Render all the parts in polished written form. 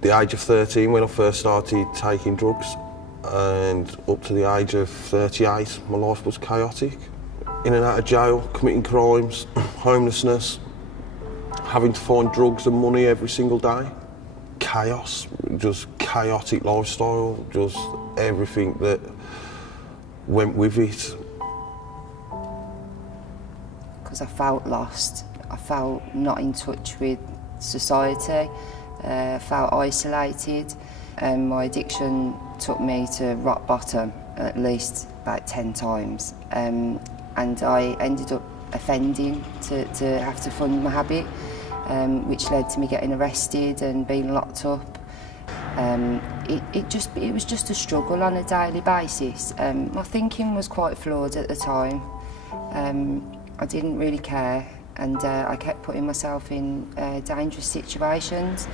the age of 13 when I first started taking drugs, and up to the age of 38 my life was chaotic. In and out of jail, committing crimes, homelessness, having to find drugs and money every single day. Chaos, just chaotic lifestyle, just everything that went with it. Because I felt lost, I felt not in touch with society, felt isolated, and my addiction took me to rock bottom at least about 10 times. And I ended up offending to have to fund my habit, which led to me getting arrested and being locked up. It was just a struggle on a daily basis. My thinking was quite flawed at the time. I didn't really care, and I kept putting myself in dangerous situations.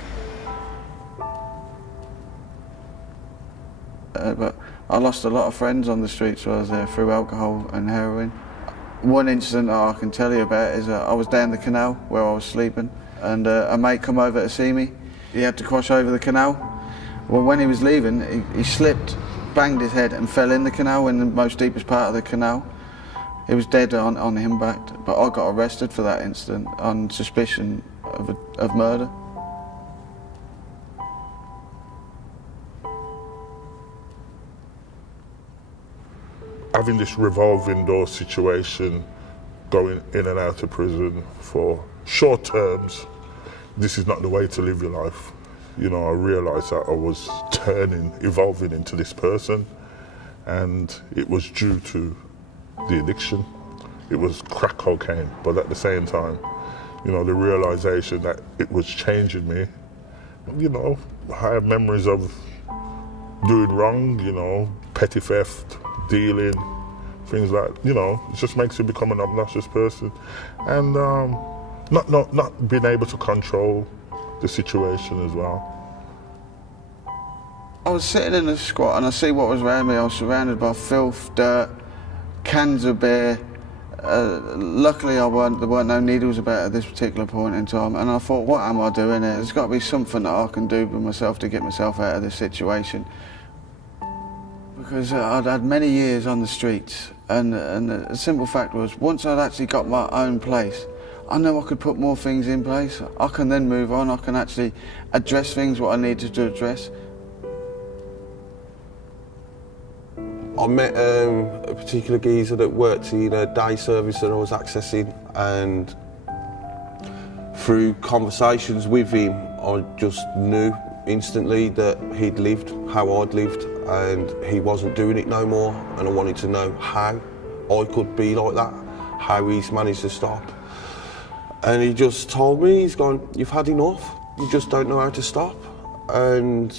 But I lost a lot of friends on the streets while I was there through alcohol and heroin. One incident that I can tell you about is I was down the canal where I was sleeping, and a mate come over to see me. He had to cross over the canal. Well, when he was leaving, he slipped, banged his head and fell in the canal, in the most deepest part of the canal. He was dead on impact, but I got arrested for that incident on suspicion of murder. Having this revolving door situation, going in and out of prison for short terms, this is not the way to live your life. You know, I realised that I was evolving into this person, and it was due to the addiction. It was crack cocaine, but at the same time, you know, the realisation that it was changing me. You know, I have memories of doing wrong, you know, petty theft, dealing, things like, you know, it just makes you become an obnoxious person. And not being able to control the situation as well. I was sitting in a squat and I see what was around me. I was surrounded by filth, dirt, cans of beer. Luckily there weren't no needles about at this particular point in time, and I thought, what am I doing here? There's got to be something that I can do with myself to get myself out of this situation. Because I'd had many years on the streets, and the simple fact was, once I'd actually got my own place, I knew I could put more things in place. I can then move on, I can actually address things what I needed to address. I met a particular geezer that worked in a day service that I was accessing, and through conversations with him, I just knew instantly that he'd lived how I'd lived, and he wasn't doing it no more, and I wanted to know how I could be like that, how he's managed to stop. And he just told me, he's gone, you've had enough, you just don't know how to stop. And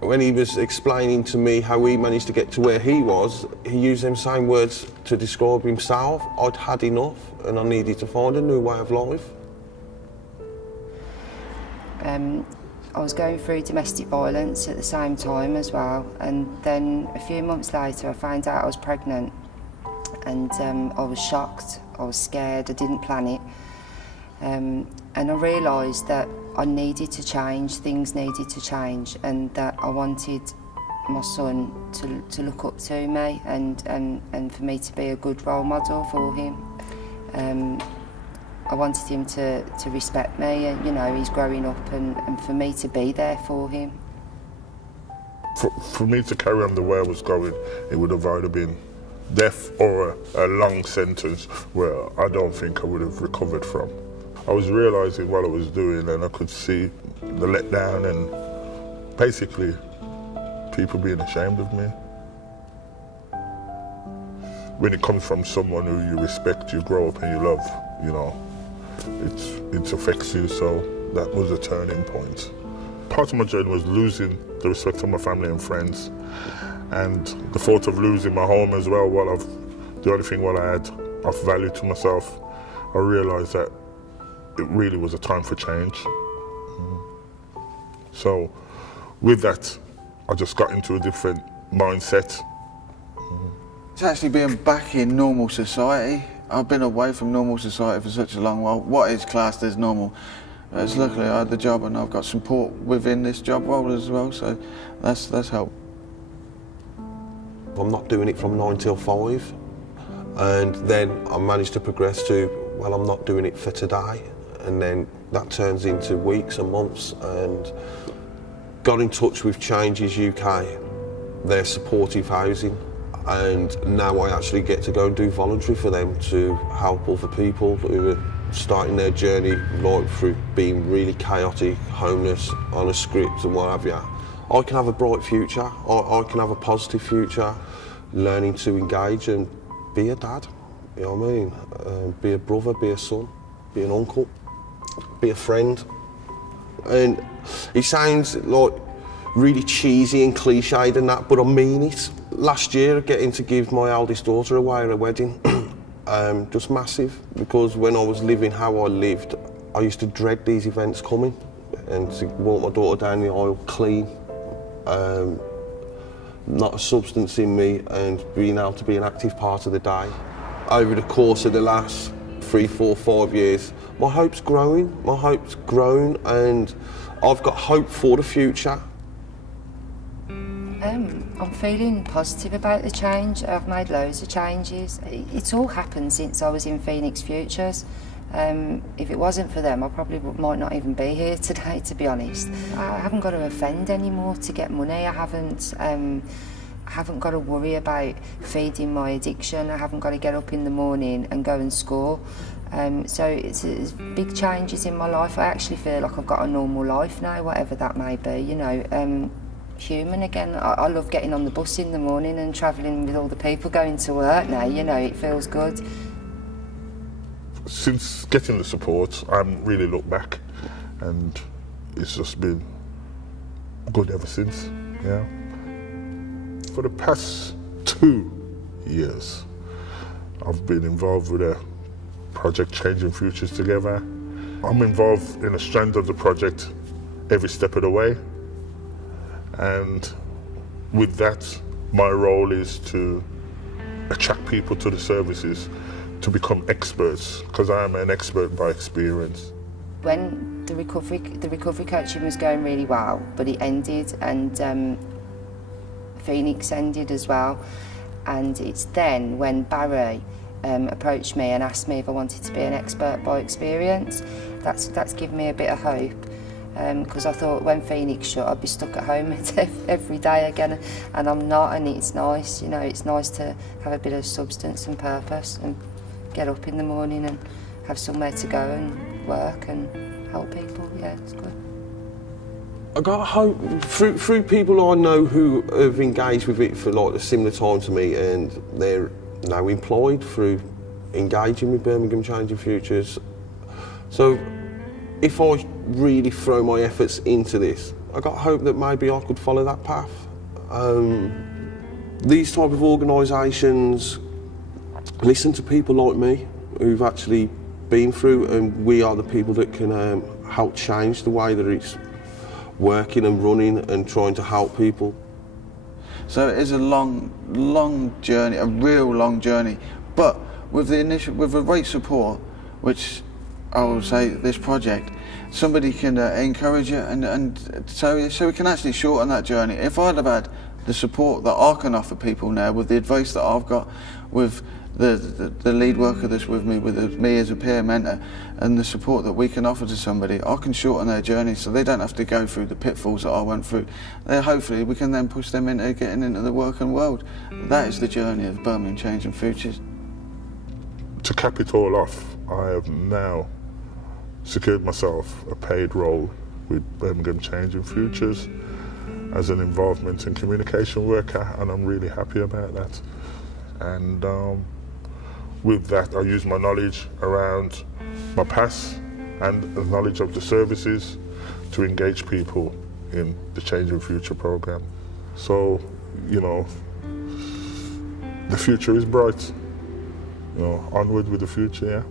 when he was explaining to me how he managed to get to where he was, he used them same words to describe himself. I'd had enough and I needed to find a new way of life. I was going through domestic violence at the same time as well, and then a few months later I found out I was pregnant, and I was shocked, I was scared, I didn't plan it. And I realised that I needed to change, things needed to change, and that I wanted my son to look up to me and for me to be a good role model for him. I wanted him to respect me, and you know, he's growing up, and for me to be there for him. For me to carry on the way I was going, it would have either been death or a long sentence where I don't think I would have recovered from. I was realising what I was doing, and I could see the letdown and basically people being ashamed of me. When it comes from someone who you respect, you grow up and you love, you know, it affects you, so that was a turning point. Part of my journey was losing the respect of my family and friends, and the thought of losing my home as well. The only thing I had of value to myself, I realised that it really was a time for change. So with that, I just got into a different mindset. It's actually being back in normal society. I've been away from normal society for such a long while. What is classed as normal? It's luckily I had the job and I've got support within this job role as well, so that's helped. I'm not doing it from 9 till 5, and then I managed to progress to, well, I'm not doing it for today, and then that turns into weeks and months, and got in touch with Changes UK, their supportive housing, and now I actually get to go and do voluntary for them to help other people who are starting their journey right through being really chaotic, homeless, on a script and what have you. I can have a bright future, I can have a positive future, learning to engage and be a dad, you know what I mean? Be a brother, be a son, be an uncle, be a friend. And it sounds like really cheesy and cliched and that, but I mean it. Last year, getting to give my eldest daughter away at a wedding, just massive, because when I was living how I lived, I used to dread these events coming, and to walk my daughter down the aisle clean, not a substance in me, and being able to be an active part of the day. Over the course of the last 3, 4, 5 years, my hope's growing, and I've got hope for the future. I'm feeling positive about the change. I've made loads of changes. It's all happened since I was in Phoenix Futures. If it wasn't for them, I probably might not even be here today, to be honest. I haven't got to offend anymore to get money. I haven't got to worry about feeding my addiction. I haven't got to get up in the morning and go and score. So it's big changes in my life. I actually feel like I've got a normal life now, whatever that may be, you know. Human again. I love getting on the bus in the morning and travelling with all the people going to work now, you know, it feels good. Since getting the support, I haven't really looked back, and it's just been good ever since, yeah. For the past 2 years, I've been involved with a project Changing Futures Together. I'm involved in a strand of the project every step of the way. And with that, my role is to attract people to the services to become experts, because I am an expert by experience. When the recovery coaching was going really well, but it ended, and Phoenix ended as well. And it's then when Barry approached me and asked me if I wanted to be an expert by experience, that's given me a bit of hope. Because I thought when Phoenix shut, I'd be stuck at home every day again, and I'm not, and it's nice, you know, it's nice to have a bit of substance and purpose and get up in the morning and have somewhere to go and work and help people, yeah, it's good. I got hope through people I know who have engaged with it for like a similar time to me, and they're now employed through engaging with Birmingham Changing Futures. So if I really throw my efforts into this, I got hope that maybe I could follow that path. These type of organisations listen to people like me who've actually been through, and we are the people that can help change the way that it's working and running and trying to help people. So it is a long journey, a real long journey, but with the right support, which I would say this project, somebody can encourage you, and so we can actually shorten that journey. If I'd have had the support that I can offer people now, with the advice that I've got, with the lead worker that's with me, with me as a peer mentor, and the support that we can offer to somebody, I can shorten their journey so they don't have to go through the pitfalls that I went through. Hopefully we can then push them into getting into the working world. That is the journey of Birmingham Changing Futures. To cap it all off, I have now secured myself a paid role with Birmingham Changing Futures as an involvement and communication worker, and I'm really happy about that. And with that, I use my knowledge around my past and the knowledge of the services to engage people in the Changing Future program. So, you know, the future is bright. You know, onward with the future, yeah.